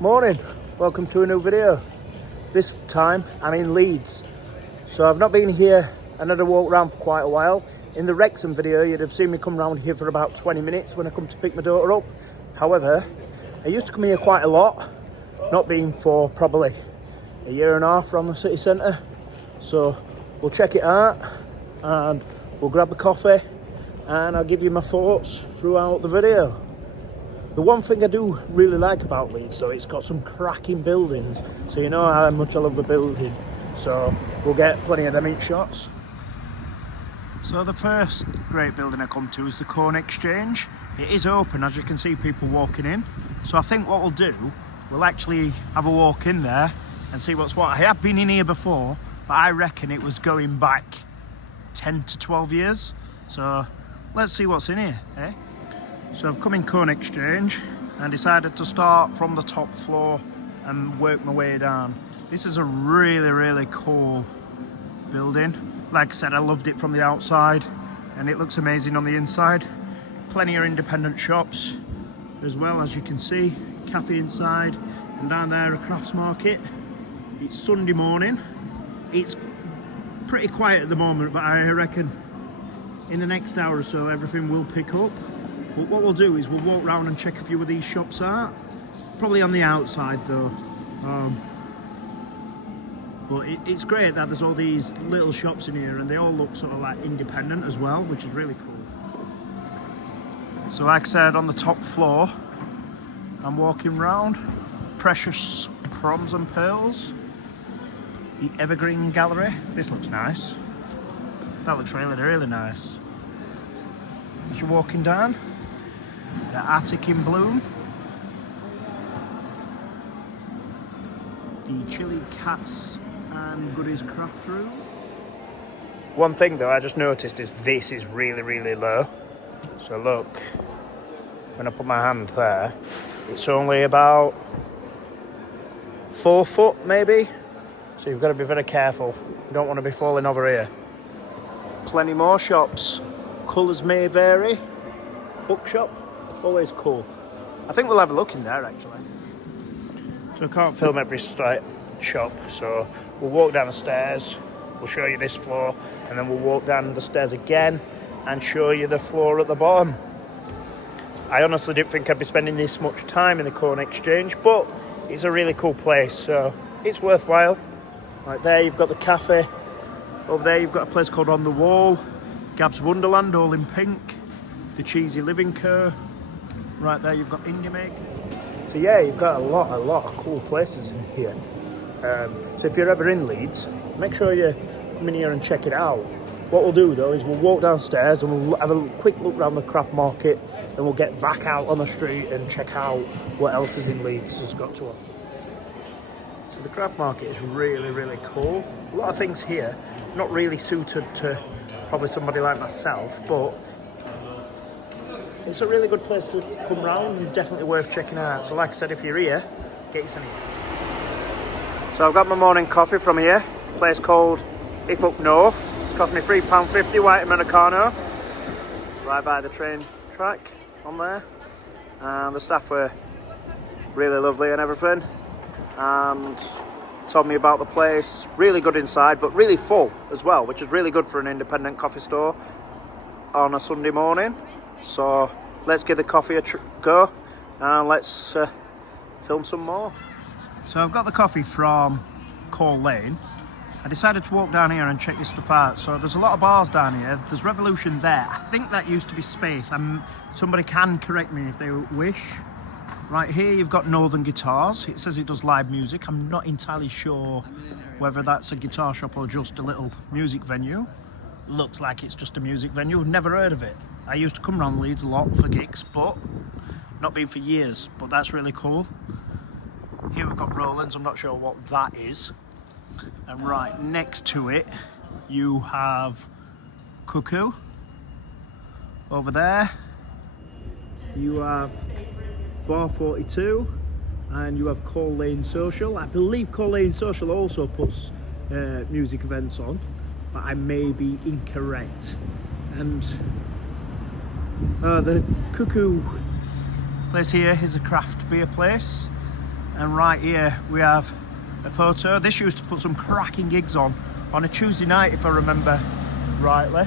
Morning, welcome to a new video. This time I'm in Leeds, so I've not been here and had a walk around for quite a while. In the Wrexham video you'd have seen me come round here for about 20 minutes when I come to pick my daughter up. However, I used to come here quite a lot, not been for probably a year and a half from the city centre. So we'll check it out and we'll grab a coffee and I'll give you my thoughts throughout the video. The one thing I do really like about Leeds, though, it's got some cracking buildings. So you know how much I love a building. So we'll get plenty of them each shots. So the first great building I come to is the Corn Exchange. It is open, as you can see people walking in. So I think what we'll do, we'll actually have a walk in there and see what's what. I have been in here before, but I reckon it was going back 10 to 12 years. So let's see what's in here, eh? So I've come in Corn Exchange and decided to start from the top floor and work my way down. This is a really cool building. Like I said, I loved it from the outside and it looks amazing on the inside. Plenty of independent shops as well, as you can see. Cafe inside, and down there a crafts market. It's Sunday morning. It's pretty quiet at the moment, but I reckon in the next hour or so everything will pick up. But what we'll do is we'll walk around and check a few of these shops out. Probably on the outside though. But it's great that there's all these little shops in here and they all look sort of like independent as well, which is really cool. So like I said, on the top floor, I'm walking round. Precious Proms and Pearls. The Evergreen Gallery. This looks nice. That looks really nice. As you're walking down, the Attic in Bloom, the Chili Cats and Goodies Craft Room. One thing though I just noticed is this is really low. So look, when I put my hand there, it's only about 4 foot maybe. So you've got to be very careful. You don't want to be falling over here. Plenty more shops. Colours may vary. Bookshop, always cool. I think we'll have a look in there actually. So I can't film every shop, so we'll walk down the stairs, we'll show you this floor, and then we'll walk down the stairs again and show you the floor at the bottom. I honestly didn't think I'd be spending this much time in the Corn Exchange, but it's a really cool place, so it's worthwhile. Right there you've got the cafe. Over there you've got a place called On the Wall. Gab's Wonderland, all in pink. The Cheesy Living Co. Right there you've got Indie Make. So yeah, you've got a lot of cool places in here. So if you're ever in Leeds, make sure you come in here and check it out. What we'll do though is we'll walk downstairs and we'll have a quick look around the craft market, and we'll get back out on the street and check out what else is in Leeds has got to offer. So the craft market is really cool. A lot of things here, not really suited to probably somebody like myself, but it's a really good place to come round and definitely worth checking out. So like I said, if you're here, get you some here. So I've got my morning coffee from here, a place called If Up North. It's cost me £3.50 white Americano, right by the train track on there. And the staff were really lovely and everything, and told me about the place. Really good inside, but really full as well, which is really good for an independent coffee store on a Sunday morning. So let's give the coffee a go and let's film some more. So I've got the coffee from Cole Lane. I decided to walk down here and check this stuff out. So there's a lot of bars down here. There's Revolution there. I think that used to be Space. Somebody can correct me if they wish. Right here you've got Northern Guitars. It says it does live music. I'm not entirely sure whether that's a guitar shop or just a little music venue. Looks like it's just a music venue. Never heard of it. I used to come around Leeds a lot for gigs, but not been for years, but that's really cool. Here we've got Roland's. I'm not sure what that is. And right next to it you have Cuckoo. Over there you have Bar 42, and you have Cole Lane Social. I believe Cole Lane Social also puts music events on, but I may be incorrect. And the Cuckoo place here is a craft beer place. And right here we have a Poto. This used to put some cracking gigs on a Tuesday night, if I remember rightly.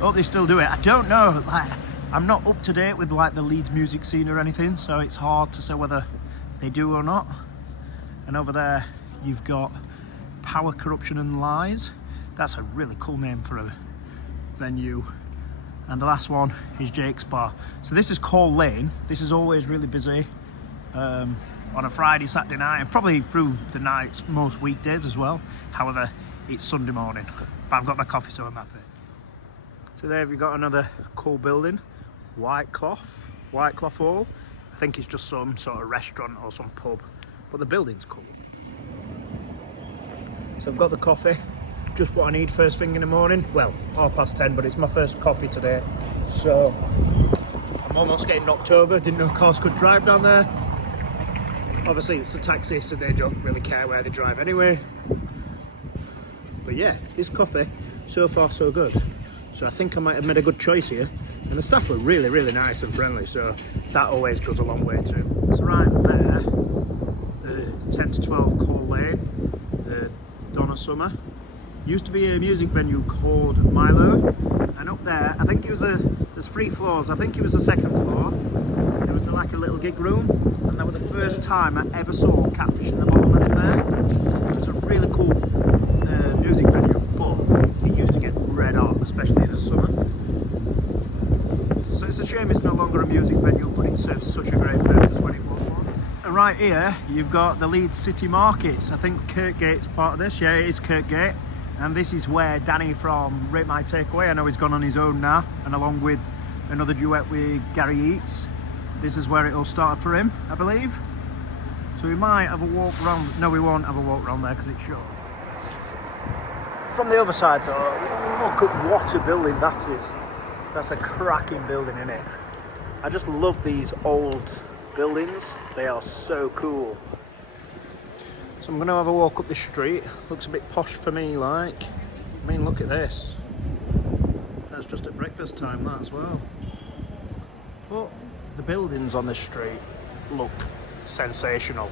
Hope they still do it. I don't know, like, I'm not up to date with like the Leeds music scene or anything, so it's hard to say whether they do or not. And over there you've got Power, Corruption and Lies. That's a really cool name for a venue. And the last one is Jake's Bar. So this is Cole Lane. This is always really busy on a Friday, Saturday night, and probably through the nights most weekdays as well. However, it's Sunday morning, but I've got my coffee, so I'm happy. So there we've got another cool building, White Cloth Hall. I think it's just some sort of restaurant or some pub, but the building's cool. So I've got the coffee, just what I need first thing in the morning. Well, 10:30, but it's my first coffee today. So I'm almost getting knocked over. Didn't know cars could drive down there. Obviously it's a taxi, so they don't really care where they drive anyway. But yeah, this coffee, so far so good. So I think I might have made a good choice here. And the staff were really, really nice and friendly, so that always goes a long way too. So right there, the 10 to 12 Cole Lane, Donna Summer. Used to be a music venue called Milo. And up there, I think it was there's 3 floors. I think it was the 2nd floor. There was like a little gig room. And that was the first time I ever saw Catfish in the Bowman in there. It's a really cool music venue, but it used to get red hot, especially in the summer. So it's a shame it's no longer a music venue, but it serves such a great purpose when it was one. And right here, you've got the Leeds City Markets. I think Kirkgate's part of this. Yeah, it is Kirkgate. And this is where Danny from Rate My Takeaway, I know he's gone on his own now, and along with another duet with Gary Eats, this is where it all started for him, I believe. So we might have a walk around. No, we won't have a walk around there because it's short. From the other side though, look at what a building that is. That's a cracking building, isn't it? I just love these old buildings. They are so cool. So I'm going to have a walk up the street. Looks a bit posh for me, like. I mean, look at this. That's just at breakfast time, that as well. But the buildings on the street look sensational.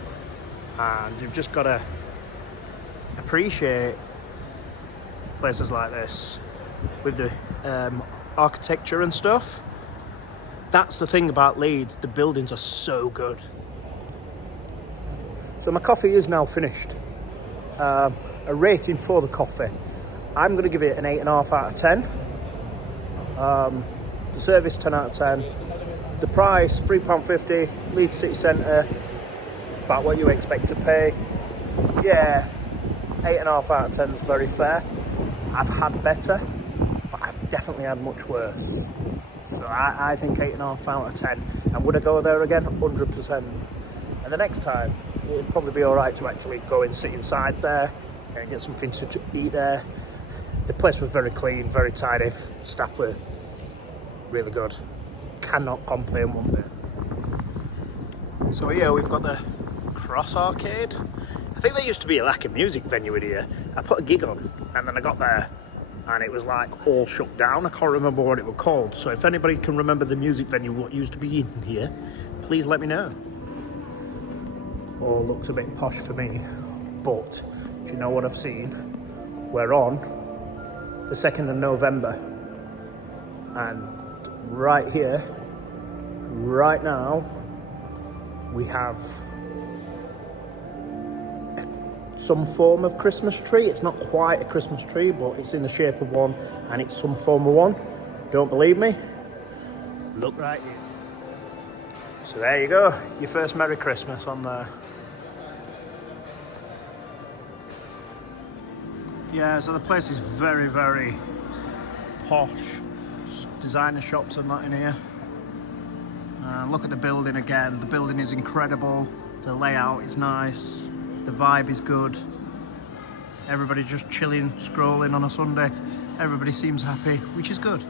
And you've just got to appreciate places like this with the architecture and stuff. That's the thing about Leeds, the buildings are so good. So my coffee is now finished. A rating for the coffee, I'm going to give it an 8.5 out of 10. The service 10 out of 10. The price £3.50, Leeds City Centre, about what you expect to pay. Yeah, 8.5 out of 10 is very fair. I've had better, but I've definitely had much worse. So I think 8.5 out of 10. And would I go there again? 100%. And the next time, it'd probably be alright to actually go and sit inside there and get something to eat there. The place was very clean, very tidy. Staff were really good. Cannot complain one bit. So here we've got the Cross Arcade. I think there used to be like a music venue in here. I put a gig on and then I got there and it was like all shut down. I can't remember what it was called. So if anybody can remember the music venue, what used to be in here, please let me know. All looks a bit posh for me, but do you know what I've seen? We're on the 2nd of November and right here, right now, we have some form of Christmas tree. It's not quite a Christmas tree, but it's in the shape of one and it's some form of one. Don't believe me? Look right here. So there you go, your first Merry Christmas on there. Yeah, so the place is very, very posh. Designer shops and that in here. Look at the building again. The building is incredible. The layout is nice. The vibe is good. Everybody's just chilling, scrolling on a Sunday. Everybody seems happy, which is good.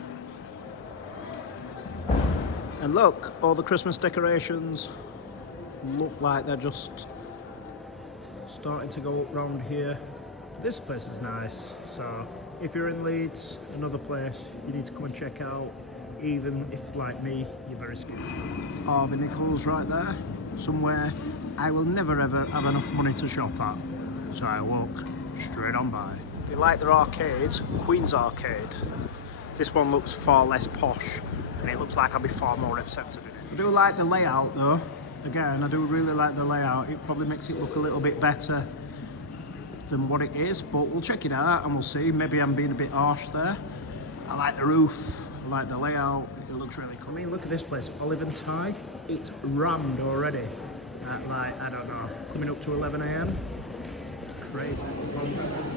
And look, all the Christmas decorations look like they're just starting to go up round here. This place is nice, so if you're in Leeds, another place you need to come and check out, even if, like me, you're very scared. Harvey Nichols right there, somewhere I will never ever have enough money to shop at, so I walk straight on by. If you like their arcades, Queen's Arcade. This one looks far less posh, and it looks like I'll be far more receptive in it. I do like the layout though. Again, I do really like the layout. It probably makes it look a little bit better than what it is, but we'll check it out and we'll see. Maybe I'm being a bit harsh there. I like the roof, I like the layout. It looks really cool. I mean, look at this place, Olive and Tie. It's rammed already at like, I don't know, coming up to 11 AM. Crazy.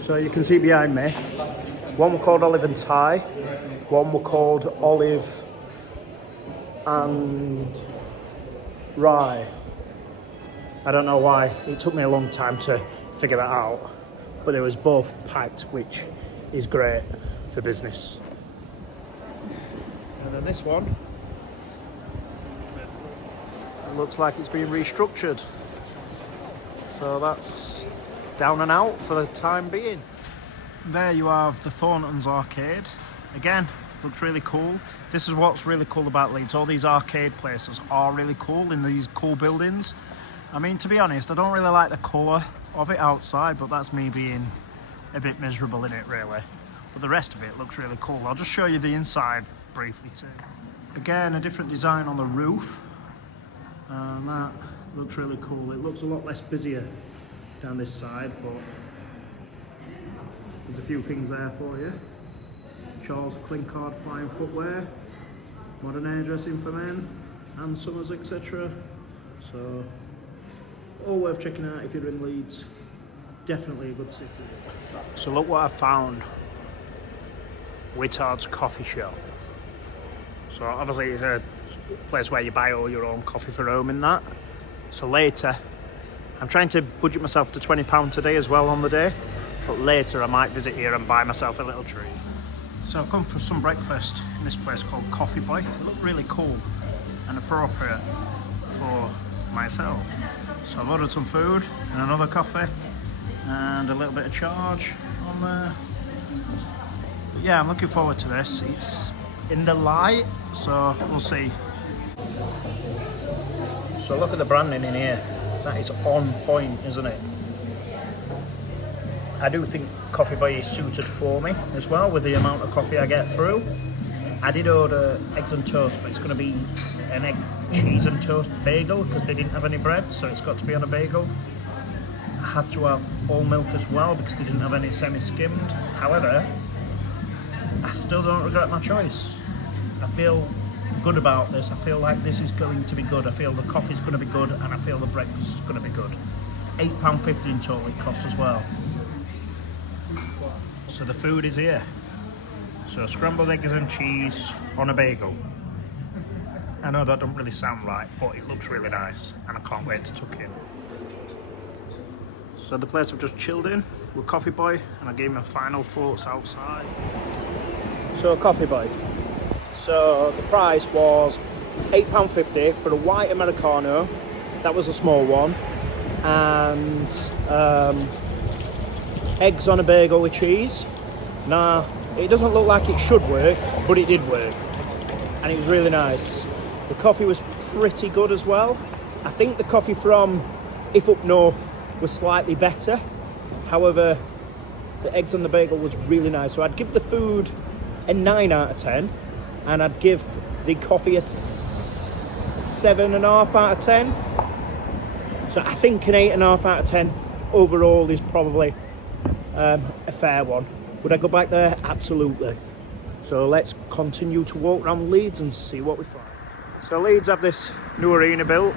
So you can see behind me, one were called Olive and Tie, one were called Olive and Rye. I don't know why, it took me a long time to figure that out, but they was both packed, which is great for business. And then this one, it looks like it's being restructured. So that's down and out for the time being. There you have the Thornton's Arcade. Again, looks really cool. This is what's really cool about Leeds. All these arcade places are really cool in these cool buildings. I mean, to be honest, I don't really like the colour of it outside, but that's me being a bit miserable in it really. But the rest of it looks really cool. I'll just show you the inside briefly too. Again, a different design on the roof, and that looks really cool. It looks a lot less busier down this side, but there's a few things there for you. Charles Clinkard flying footwear, modern hairdressing for men, and Summers, etc. So all worth checking out if you're in Leeds. Definitely a good city. So look what I found. Wittard's Coffee Shop. So obviously it's a place where you buy all your own coffee for home and that. So later, I'm trying to budget myself to £20 today as well on the day, but later I might visit here and buy myself a little treat. So I've come for some breakfast in this place called Coffee Boy. It looked really cool and appropriate for myself. So I've ordered some food and another coffee and a little bit of charge on there. But yeah, I'm looking forward to this. It's in the light, so we'll see. So look at the branding in here. That is on point, isn't it? I do think Coffee Boy is suited for me as well with the amount of coffee I get through. I did order eggs and toast, but it's going to be an egg, cheese and toast bagel because they didn't have any bread, so it's got to be on a bagel. I had to have all milk as well because they didn't have any semi-skimmed. However, I still don't regret my choice. I feel good about this. I feel like this is going to be good. I feel the coffee's going to be good, and I feel the breakfast is going to be good. £8.50 in total it costs as well. So the food is here. So scrambled eggs and cheese on a bagel. I know that doesn't really sound right, but it looks really nice, and I can't wait to tuck in. So the place I've just chilled in with Coffee Boy, and I gave my final thoughts outside. So Coffee Boy. So the price was £8.50 for a white Americano. That was a small one. And eggs on a bagel with cheese. Now, it doesn't look like it should work, but it did work. And it was really nice. The coffee was pretty good as well. I think the coffee from If Up North was slightly better. However, the eggs on the bagel was really nice. So I'd give the food a 9 out of 10. And I'd give the coffee a 7.5 out of 10. So I think an 8.5 out of 10 overall is probably a fair one. Would I go back there? Absolutely. So let's continue to walk around Leeds and see what we find. So Leeds have this new arena built.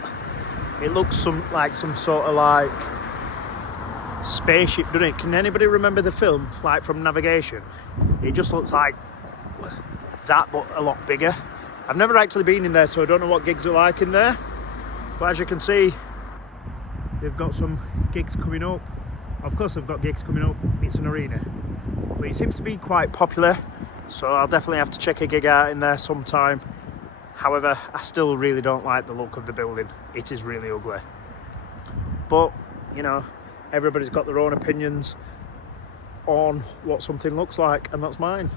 It looks like some sort of like spaceship, doesn't it? Can anybody remember the film Flight from Navigation? It just looks like that, but a lot bigger. I've never actually been in there, so I don't know what gigs are like in there. But as you can see, they've got some gigs coming up. Of course they've got gigs coming up, it's an arena. But it seems to be quite popular, so I'll definitely have to check a gig out in there sometime. However, I still really don't like the look of the building. It is really ugly. But, you know, everybody's got their own opinions on what something looks like, and that's mine.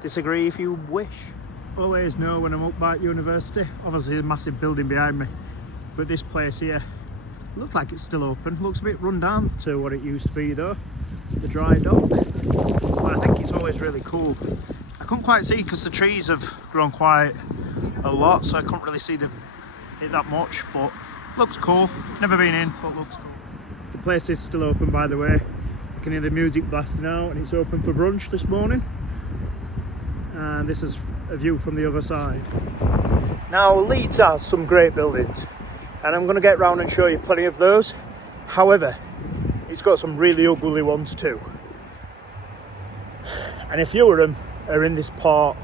Disagree if you wish. Always know when I'm up by university. Obviously a massive building behind me, but this place here Looks like it's still open. Looks a bit run down to what it used to be though, the dry dock. But I think it's always really cool. I couldn't quite see because the trees have grown quite a lot, so I couldn't really see it that much, but looks cool. Never been in, but looks cool. The place is still open, by the way. You can hear the music blasting out, and it's open for brunch this morning. And this is a view from the other side. Now, Leeds has some great buildings, and I'm going to get round and show you plenty of those. However, it's got some really ugly ones too. And a few of them are in this part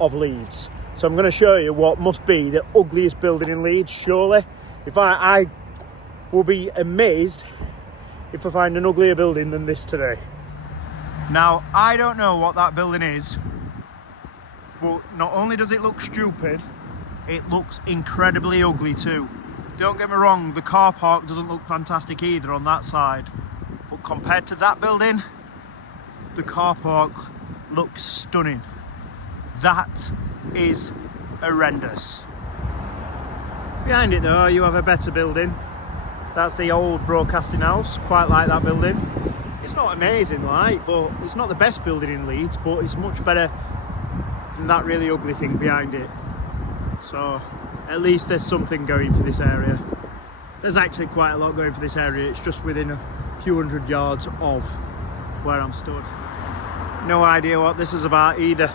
of Leeds. So I'm going to show you what must be the ugliest building in Leeds, surely. If I will be amazed if I find an uglier building than this today. Now, I don't know what that building is, but not only does it look stupid, it looks incredibly ugly too. Don't get me wrong, the car park doesn't look fantastic either on that side, but compared to that building, the car park looks stunning. That is horrendous. Behind it though, you have a better building. That's the old broadcasting house, quite like that building. It's not amazing like, but it's not the best building in Leeds, but it's much better than that really ugly thing behind it. So at least there's something going for this area. There's actually quite a lot going for this area. It's just within a few hundred yards of where I'm stood. No idea what this is about either.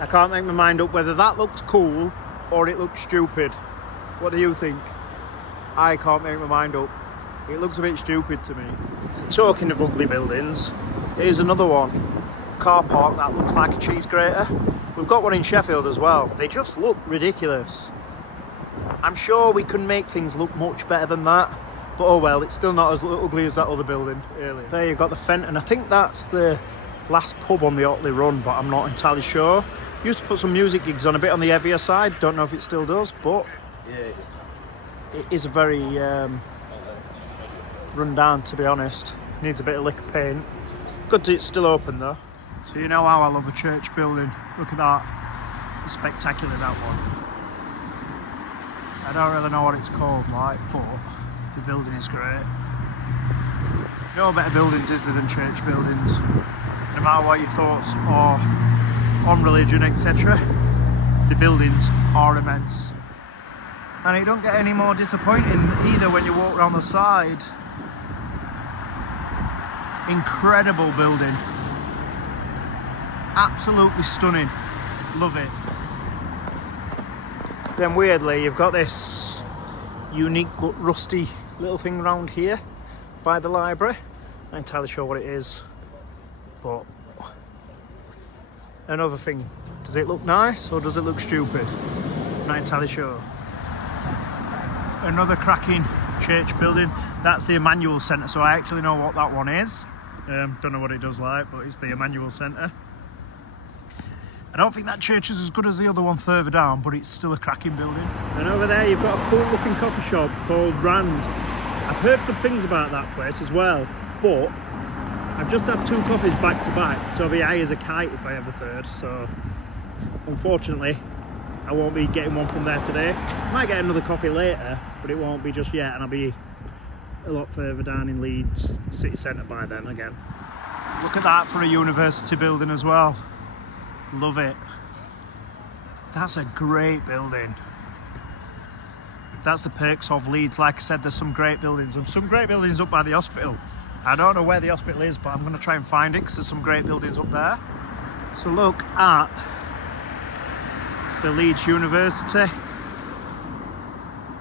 I can't make my mind up whether that looks cool or it looks stupid. What do you think? I can't make my mind up. It looks a bit stupid to me. Talking of ugly buildings, here's another one. A car park that looks like a cheese grater. We've got one in Sheffield as well. They just look ridiculous. I'm sure we can make things look much better than that, but oh well, it's still not as ugly as that other building earlier. There you've got the Fenton. I think that's the last pub on the Otley Run, but I'm not entirely sure. Used to put some music gigs on a bit on the heavier side. Don't know if it still does, but it is a very run down, to be honest. Needs a bit of lick of paint. Good that it's still open though. So you know how I love a church building. Look at that. It's spectacular, that one. I don't really know what it's called, like, but the building is great. No better buildings is there than church buildings. No matter what your thoughts are on religion, etc., the buildings are immense. And it don't get any more disappointing either when you walk around the side. Incredible building. Absolutely stunning. Love it. Then weirdly, you've got this unique but rusty little thing around here by the library. Not entirely sure what it is, but another thing. Does it look nice or does it look stupid? Not entirely sure. Another cracking church building. That's the Emmanuel Centre, so I actually know what that one is. Don't know what it does like, but it's the Emmanuel Centre. I don't think that church is as good as the other one further down, but it's still a cracking building. And over there you've got a cool looking coffee shop called Rand. I've heard good things about that place as well, but I've just had 2 coffees back to back, so I'll be high as a kite if I have a third. So unfortunately I won't be getting one from there today. Might get another coffee later, but it won't be just yet, and I'll be a lot further down in Leeds City Centre by then again. Look at that for a university building as well. Love it. That's a great building. That's the perks of Leeds. Like I said, there's some great buildings and some great buildings up by the hospital. I don't know where the hospital is, but I'm going to try and find it because there's some great buildings up there. So look at the Leeds University.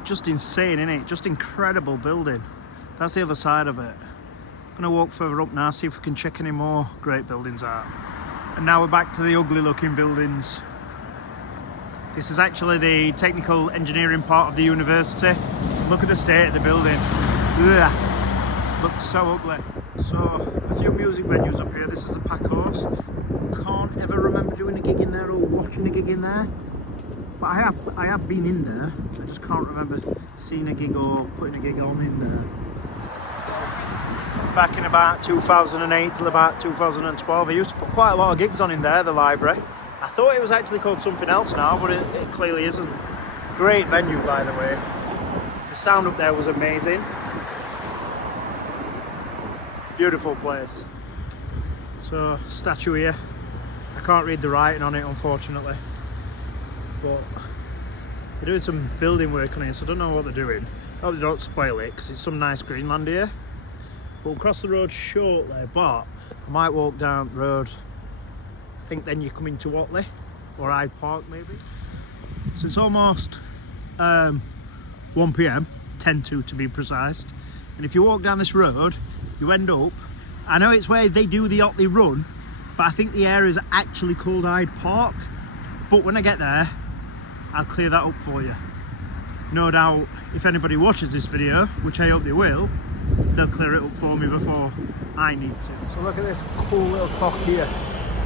Just insane, isn't it? Just incredible building. That's the other side of it. I'm going to walk further up now, see if we can check any more great buildings out. And now we're back to the ugly looking buildings. This is actually the technical engineering part of the university. Look at the state of the building. Ugh. Looks so ugly. So, a few music venues up here. This is a pack horse. Can't ever remember doing a gig in there or watching a gig in there. But I have been in there. I just can't remember seeing a gig or putting a gig on in there. Back in about 2008 till about 2012, I used to put quite a lot of gigs on in there, the library. I thought it was actually called something else now, but it clearly isn't. Great venue, by the way. The sound up there was amazing. Beautiful place. So, statue here. I can't read the writing on it, unfortunately. But they're doing some building work on it, so I don't know what they're doing. I hope they don't spoil it, because it's some nice greenland here. We'll cross the road shortly, but I might walk down the road. I think then you come into Whatley, or Hyde Park maybe. So it's almost 1 PM, 10 to be precise. And if you walk down this road, you end up, I know it's where they do the Otley Run, but I think the area is actually called Hyde Park. But when I get there, I'll clear that up for you. No doubt, if anybody watches this video, which I hope they will, they'll clear it up for me before I need to. So look at this cool little clock here.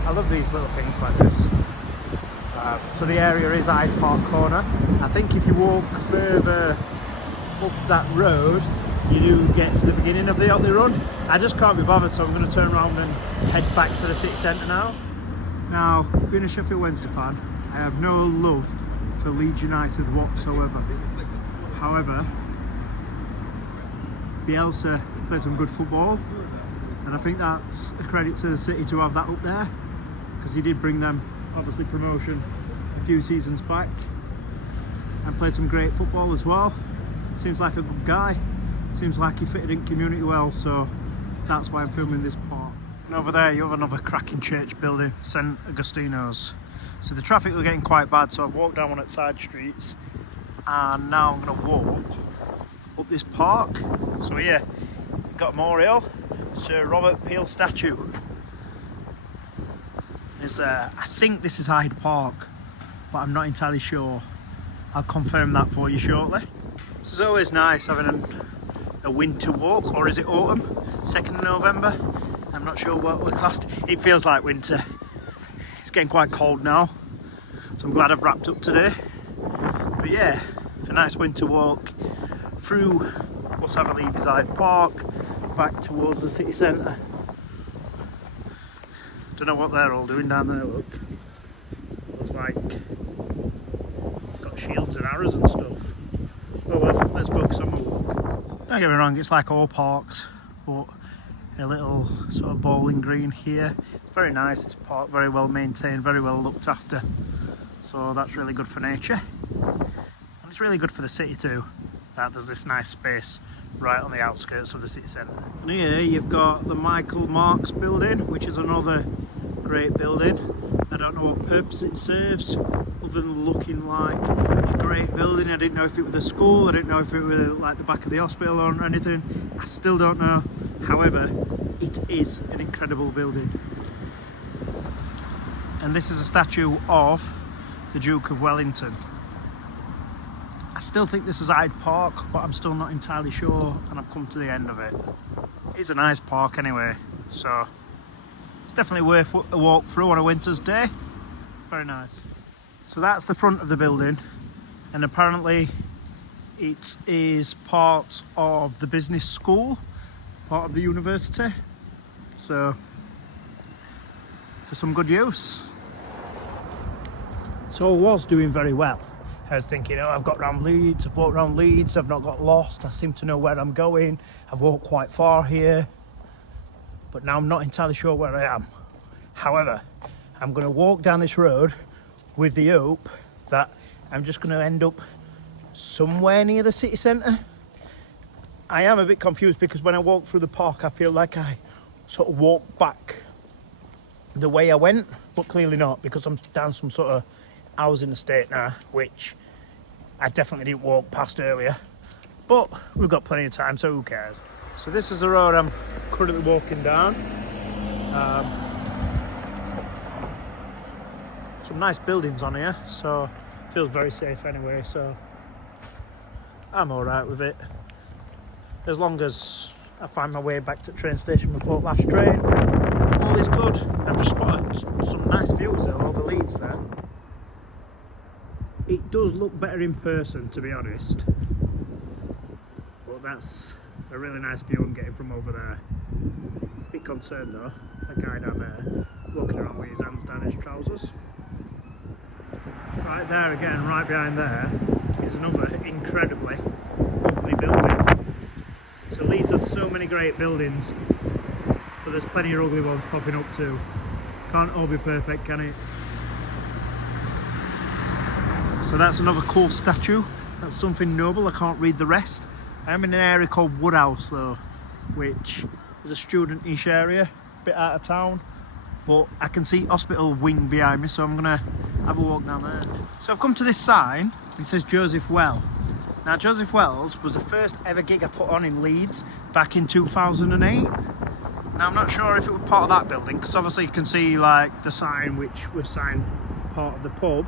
I love these little things like this. So the area is Hyde Park Corner. I think if you walk further up that road, you do get to the beginning of the Otley Run. I just can't be bothered, so I'm going to turn around and head back for the city centre now. Now, being a Sheffield Wednesday fan, I have no love for Leeds United whatsoever. However, Bielsa played some good football, and I think that's a credit to the city to have that up there, because he did bring them, obviously, promotion a few seasons back, and played some great football as well. Seems like a good guy. Seems like he fitted in community well, so that's why I'm filming this part. And over there you have another cracking church building, St Augustino's. So the traffic was getting quite bad, so I've walked down one of the side streets, and now I'm going to walk up this park. So here, we've got a memorial, Sir Robert Peel statue is there. I think this is Hyde Park, but I'm not entirely sure. I'll confirm that for you shortly. This is always nice having a winter walk, or is it autumn? 2nd of November? I'm not sure what we're classed. It feels like winter. It's getting quite cold now, so I'm glad I've wrapped up today. But yeah, a nice winter walk through what I believe is Hyde Park, back towards the city centre. Don't know what they're all doing down there, look. Looks like got shields and arrows and stuff. Oh well, let's focus on the walk. Don't get me wrong, it's like all parks, but a little sort of bowling green here. It's very nice, this park, very well maintained, very well looked after. So that's really good for nature. And it's really good for the city too, that there's this nice space right on the outskirts of the city centre. And here you've got the Michael Marks building, which is another great building. I don't know what purpose it serves, other than looking like a great building. I didn't know if it was a school, I didn't know if it was like the back of the hospital or anything. I still don't know. However, it is an incredible building. And this is a statue of the Duke of Wellington. I still think this is Hyde Park, but I'm still not entirely sure, and I've come to the end of it. It's a nice park anyway, so it's definitely worth a walk through on a winter's day. Very nice. So that's the front of the building, and apparently it is part of the business school, part of the university, so for some good use. So I was doing very well. I was thinking, oh, I've got around Leeds, I've walked around Leeds, I've not got lost, I seem to know where I'm going, I've walked quite far here, but now I'm not entirely sure where I am. However, I'm going to walk down this road with the hope that I'm just going to end up somewhere near the city centre. I am a bit confused because when I walk through the park, I feel like I sort of walk back the way I went, but clearly not, because I'm down some sort of housing estate now, which I definitely didn't walk past earlier, but we've got plenty of time, so who cares. So this is the road I'm currently walking down. Some nice buildings on here, so it feels very safe anyway, so I'm alright with it. As long as I find my way back to the train station before the last train, all is good. I've just spotted some nice views though over Leeds there. It does look better in person, to be honest, but that's a really nice view I'm getting from over there. Bit concerned though, that guy down there walking around with his hands down his trousers. Right there again, right behind there, is another incredibly ugly quality building. So Leeds has so many great buildings, but there's plenty of ugly ones popping up too. Can't all be perfect, can it? So that's another cool statue. That's something noble. I can't read the rest. I am in an area called Woodhouse though, which is a student-ish area, a bit out of town. But I can see hospital wing behind me, so I'm gonna have a walk down there. So I've come to this sign. It says Joseph Well. Now Joseph Wells was the first ever gig I put on in Leeds back in 2008. Now I'm not sure if it was part of that building, because obviously you can see like the sign which was signed part of the pub,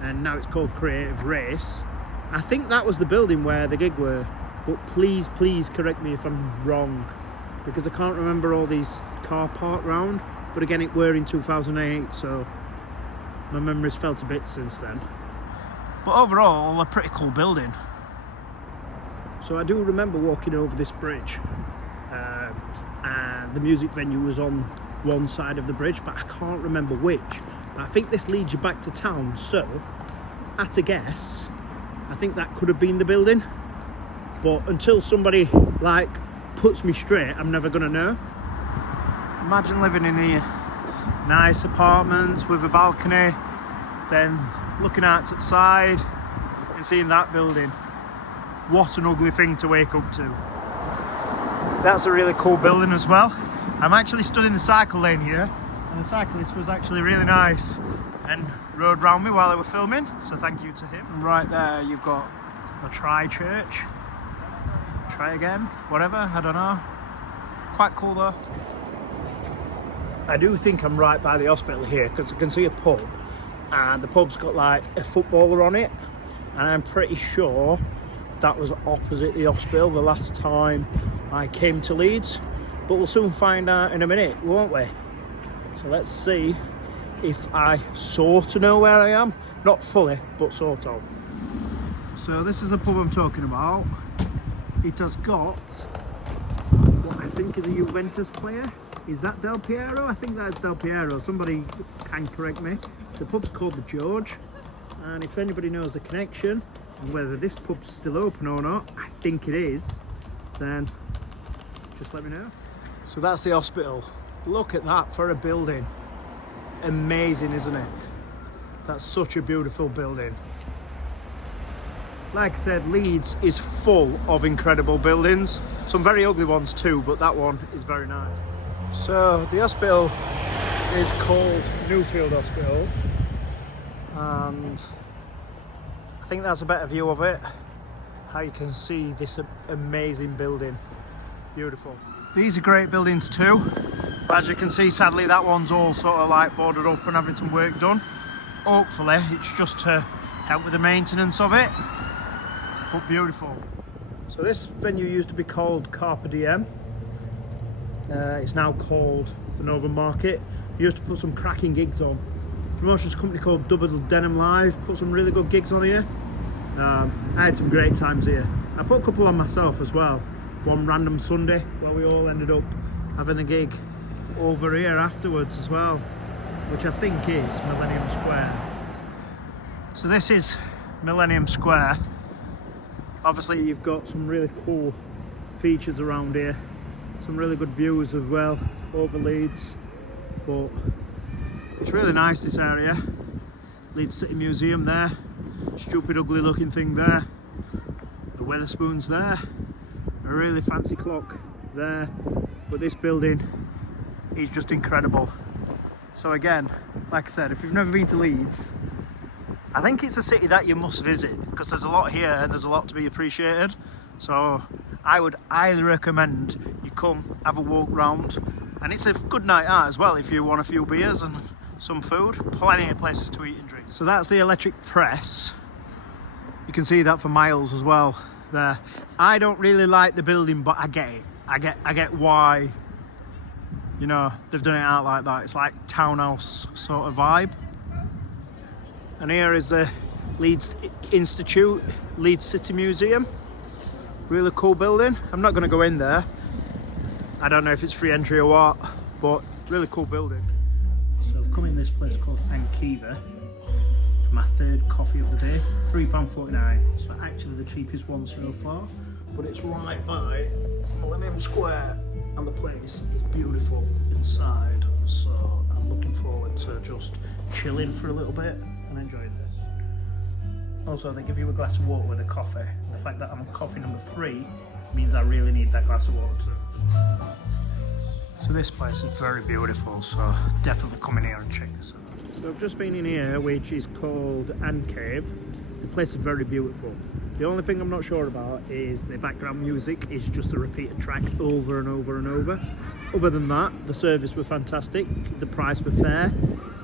and now it's called Creative Race. I think that was the building where the gig were, but please correct me if I'm wrong, because I can't remember all these car park round. But again, it were in 2008, so my memory's felt a bit since then. But overall, a pretty cool building. So I do remember walking over this bridge, and the music venue was on one side of the bridge, but I can't remember which. I think this leads you back to town, so at a guess, I think that could have been the building. But until somebody like puts me straight, I'm never gonna know. Imagine living in here, nice apartments with a balcony, then looking out to the side and seeing that building. What an ugly thing to wake up to. That's a really cool building as well. I'm actually stood in the cycle lane here, and the cyclist was actually really nice and rode round me while I was filming, so thank you to him. And right there you've got the Try Church. Try again, whatever, I don't know. Quite cool though. I do think I'm right by the hospital here, because I can see a pub, and the pub's got like a footballer on it, and I'm pretty sure that was opposite the hospital the last time I came to Leeds, but we'll soon find out in a minute, won't we? So let's see if I sort of know where I am. Not fully, but sort of. So this is the pub I'm talking about. It has got what I think is a Juventus player. Is that Del Piero? I think that's Del Piero. Somebody can correct me. The pub's called the George, and if anybody knows the connection and whether this pub's still open or not, I think it is, then just let me know. So that's the hospital. Look at that for a building. Amazing, isn't it? That's such a beautiful building. Like I said, Leeds is full of incredible buildings. Some very ugly ones too, but that one is very nice. So the hospital is called Newfield Hospital, and I think that's a better view of it. How you can see this amazing building. Beautiful. These are great buildings too. As you can see, sadly that one's all sort of like boarded up and having some work done. Hopefully it's just to help with the maintenance of it, but beautiful. So this venue used to be called Carpe Diem. It's now called the Northern Market. We used to put some cracking gigs on. Promotions company called Double Denim Live put some really good gigs on here. I had some great times here. I put a couple on myself as well. One random Sunday where we all ended up having a gig over here afterwards as well, which I think is Millennium Square. So this is Millennium Square. Obviously you've got some really cool features around here. Some really good views as well over Leeds, but it's really nice, this area. Leeds City Museum there, stupid ugly looking thing there, the Wetherspoons there, a really fancy clock there, but this building is just incredible. So again, like I said, if you've never been to Leeds, I think it's a city that you must visit, because there's a lot here and there's a lot to be appreciated. So I would highly recommend you come, have a walk round, and it's a good night out as well if you want a few beers and some food. Plenty of places to eat and drink. So that's the electric press. You can see that for miles as well there. I don't really like the building, but I get it. I get why, you know, they've done it out like that. It's like townhouse sort of vibe. And here is the Leeds Institute, Leeds City Museum. Really cool building. I'm not going to go in there. I don't know if it's free entry or what, but really cool building. So I've come in this place called Ankiva for my third coffee of the day, £3.49. It's actually the cheapest one so far. but it's right by Millennium Square, and the place is beautiful inside. So I'm looking forward to just chilling for a little bit and enjoying this. Also, they give you a glass of water with a coffee. The fact that I'm on coffee number 3 means I really need that glass of water too. So this place is very beautiful, so definitely come in here and check this out. So I've just been in here, which is called Ant Cave. The place is very beautiful. The only thing I'm not sure about is the background music is just a repeated track over and over and over. Other than that, the service was fantastic, the price was fair,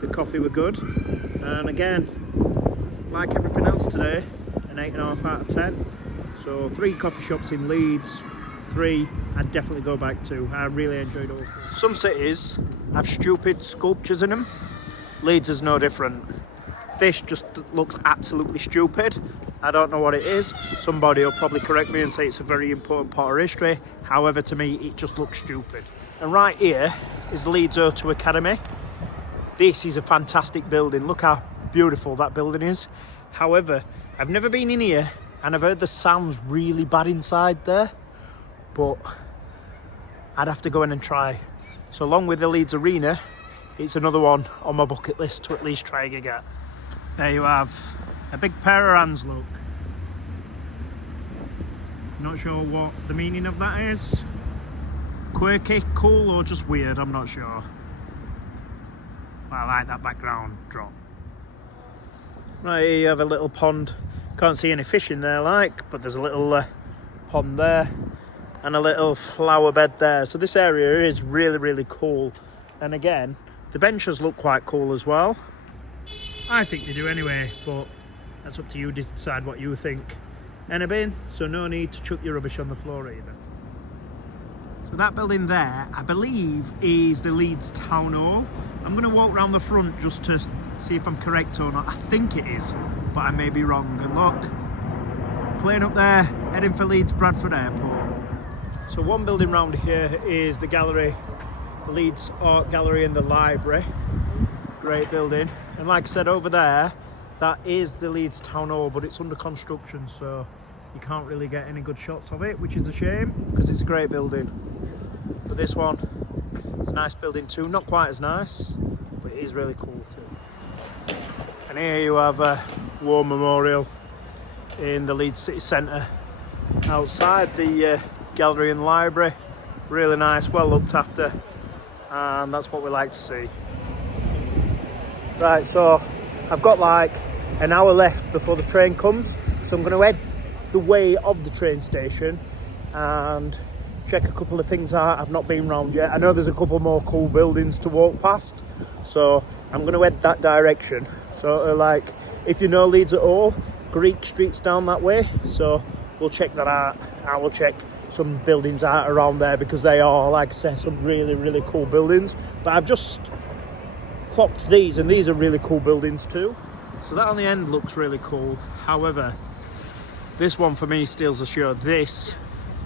the coffee were good, and again, like everything else today, an 8.5 out of 10. So 3 coffee shops in Leeds, 3 I'd definitely go back to. I really enjoyed all. Some cities have stupid sculptures in them. Leeds is no different. This just looks absolutely stupid. I don't know what it is. Somebody will probably correct me and say it's a very important part of history. However, to me, it just looks stupid. And right here is Leeds O2 Academy. This is a fantastic building. Look how beautiful that building is. However, I've never been in here and I've heard the sound's really bad inside there, but I'd have to go in and try. So along with the Leeds Arena, it's another one on my bucket list to at least try a gig at. There you have a big pair of hands, look. Not sure what the meaning of that is. Quirky, cool, or just weird, I'm not sure. But I like that background drop. Right, here you have a little pond. Can't see any fish in there, but there's a little pond there and a little flower bed there. So this area is really, really cool. And again, the benches look quite cool as well. I think they do anyway, but that's up to you to decide what you think. And a bin, so no need to chuck your rubbish on the floor either. So that building there, I believe, is the Leeds Town Hall. I'm going to walk around the front just to see if I'm correct or not. I think it is, but I may be wrong. And look, plane up there, heading for Leeds Bradford Airport. So one building round here is the gallery, the Leeds Art Gallery and the library. Great building. And like I said, over there, that is the Leeds Town Hall, but it's under construction, so you can't really get any good shots of it, which is a shame, because it's a great building. But this one is a nice building too. Not quite as nice, but it is really cool too. And here you have a war memorial in the Leeds City Centre, outside the gallery and library. Really nice, well looked after, and that's what we like to see. Right, so I've got like an hour left before the train comes, so I'm going to head the way of the train station and check a couple of things out. I've not been round yet. I know there's a couple more cool buildings to walk past, so I'm going to head that direction. So like, if you know Leeds at all, Greek Street's down that way, so we'll check that out. I will check some buildings out around there, because they are, like I say, some really, really cool buildings. But I've just clocked these, and these are really cool buildings too. So that on the end looks really cool. However, this one for me steals the show. This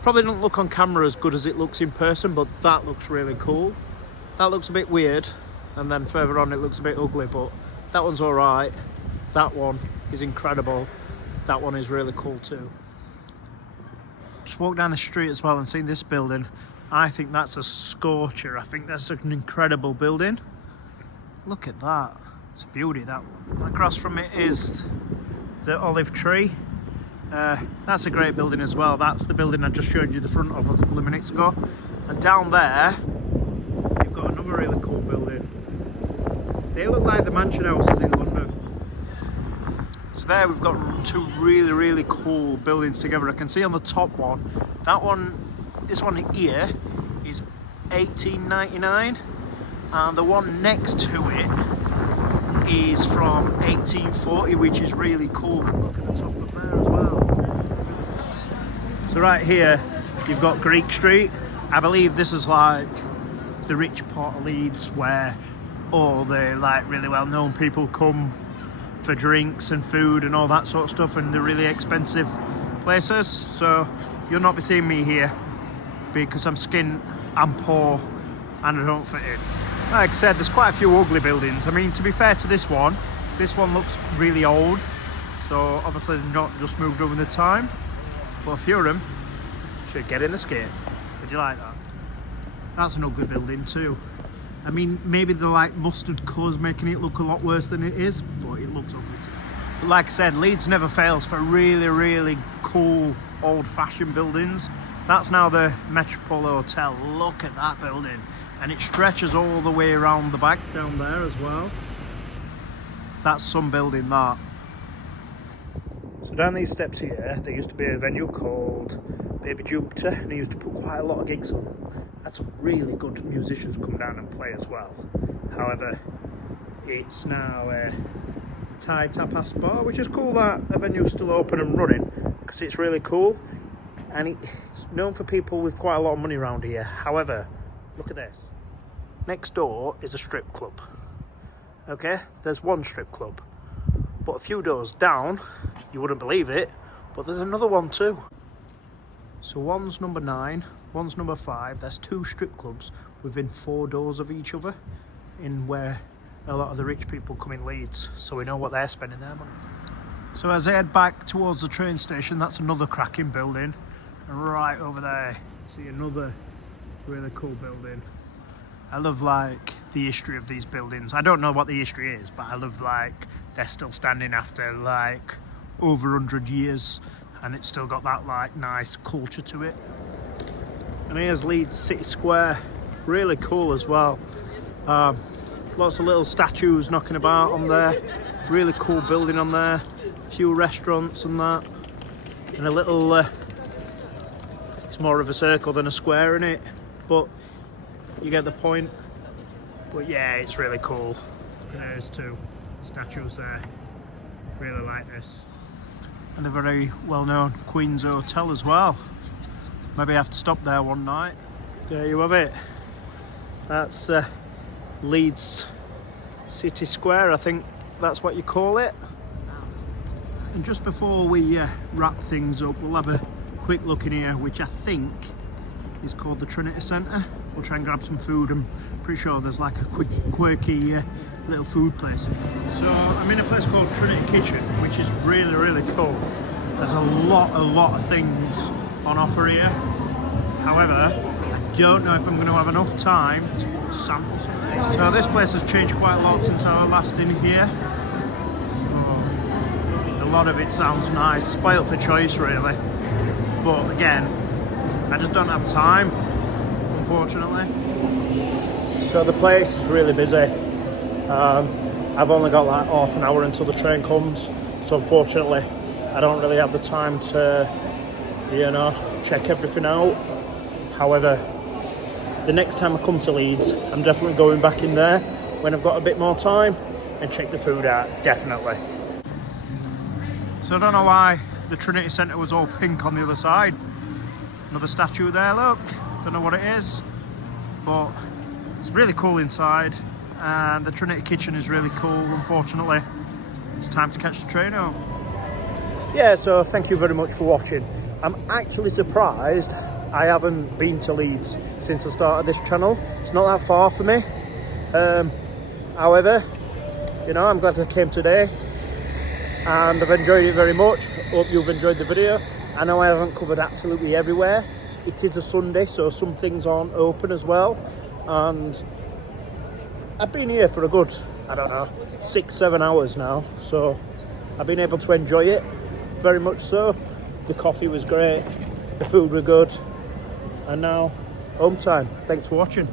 probably doesn't look on camera as good as it looks in person, but that looks really cool. That looks a bit weird, and then further on it looks a bit ugly, but that one's all right. That one is incredible. That one is really cool too. Just walk down the street as well and see this building. I think that's a scorcher. I think that's an incredible building. Look at that. It's a beauty, that one. And across from it is the olive tree. That's a great building as well. That's the building I just showed you the front of a couple of minutes ago. And down there, you've got another really cool building. They look like the mansion houses in London. So there we've got 2 really, really cool buildings together. I can see on the top one, this one here is 1899. And the one next to it is from 1840, which is really cool. And look at the top of there as well. So right here, you've got Greek Street. I believe this is like the rich part of Leeds, where all the like really well-known people come for drinks and food and all that sort of stuff, and the really expensive places. So you'll not be seeing me here, because I'm skint, I'm poor, and I don't fit in. Like I said, there's quite a few ugly buildings. I mean, to be fair to this one looks really old, so obviously they've not just moved over the time, but a few of them Should get in the skate. Did you like that? That's an ugly building too. I mean, maybe the like mustard colours making it look a lot worse than it is, but it looks ugly too. But like I said, Leeds never fails for really, really cool, old-fashioned buildings. That's now the Metropole Hotel. Look at that building. And it stretches all the way around the back down there as well. That's some building, that. So down these steps here, there used to be a venue called Baby Jupiter, and they used to put quite a lot of gigs on. Had some really good musicians come down and play as well. However, it's now a Thai tapas bar, which is cool that a venue's still open and running, because it's really cool. And it's known for people with quite a lot of money around here. However, look at this. Next door is a strip club. Okay, there's one strip club. But a few doors down, you wouldn't believe it, but there's another one too. So one's number 9, one's number 5. There's 2 strip clubs within 4 doors of each other, in where a lot of the rich people come in Leeds, so we know what they're spending their money. So as I head back towards the train station, that's another cracking building. And right over there, see another really cool building. I love like the history of these buildings. I don't know what the history is, but I love like they're still standing after like over 100 years, and it's still got that like nice culture to it. And here's Leeds City Square, really cool as well. Lots of little statues knocking about on there. Really cool building on there. A few restaurants and that, and a little. It's more of a circle than a square in it, but you get the point. But yeah, it's really cool. And there's 2 statues there. Really like this. And the very well-known Queen's Hotel as well. Maybe I have to stop there one night. There you have it. That's Leeds City Square, I think that's what you call it. And just before we wrap things up, we'll have a quick look in here, which I think is called the Trinity Centre. We'll try and grab some food. I'm pretty sure there's like a quick, quirky little food place. So I'm in a place called Trinity Kitchen, which is really, really cool. There's a lot of things on offer here. However, I don't know if I'm going to have enough time to sample some. So this place has changed quite a lot since I was last in here. A lot of it sounds nice, spoiled for choice really. But again, I just don't have time, unfortunately. So the place is really busy. I've only got like half an hour until the train comes, so unfortunately I don't really have the time to, you know, check everything out. However, the next time I come to Leeds, I'm definitely going back in there when I've got a bit more time and check the food out, definitely. So I don't know why the Trinity Centre was all pink on the other side. Another statue there, look. Don't know what it is, but it's really cool inside. And the Trinity Kitchen is really cool. Unfortunately, it's time to catch the train home. Yeah, so thank you very much for watching. I'm actually surprised I haven't been to Leeds since I started this channel. It's not that far for me. However, you know, I'm glad I came today and I've enjoyed it very much. Hope you've enjoyed the video. I know I haven't covered absolutely everywhere. It is a Sunday, so some things aren't open as well. And I've been here for a good, I don't know, 6-7 hours now. So I've been able to enjoy it very much so. The coffee was great, the food was good. And now, home time. Thanks for watching.